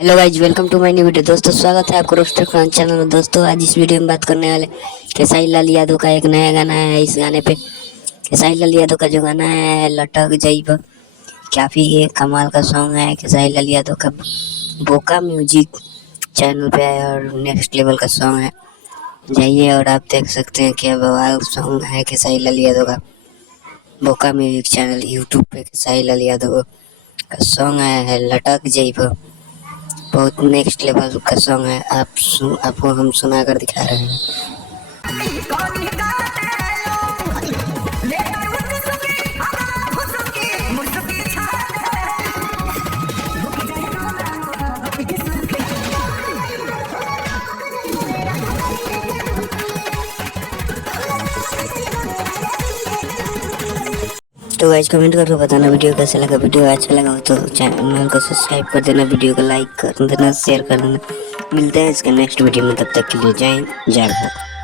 Hello guys, welcome to my new video. दोस्तों, स्वागत है आपको रोस्टर खान चैनल में। दोस्तों, आज इस वीडियो में बात करने वाले खेसारी लाल यादव का एक नया गाना है। इस गाने पे खेसारी लाल यादव का जो गाना है लटक जाइब, काफ़ी ये कमाल का सॉन्ग है। खेसारी लाल यादव का बोका म्यूजिक चैनल पे है और नेक्स्ट लेवल का सॉन्ग है। जाइए और आप देख सकते हैं क्या बवाल सॉन्ग है खेसारी लाल यादव का। बोका म्यूजिक चैनल यूट्यूब पे खेसारी लाल यादव का सॉन्ग है लटक जाइब। बहुत नेक्स्ट लेवल का सॉन्ग है। आपको हम सुना कर दिखा रहे हैं। तो गाइस, कमेंट करके बताना वीडियो कैसा लगा। वीडियो अच्छा लगा हो तो चैनल को सब्सक्राइब कर देना, वीडियो को लाइक कर देना, शेयर कर देना। मिलते हैं इसके नेक्स्ट वीडियो में, तब तक के लिए जय हिंद, जय भारत।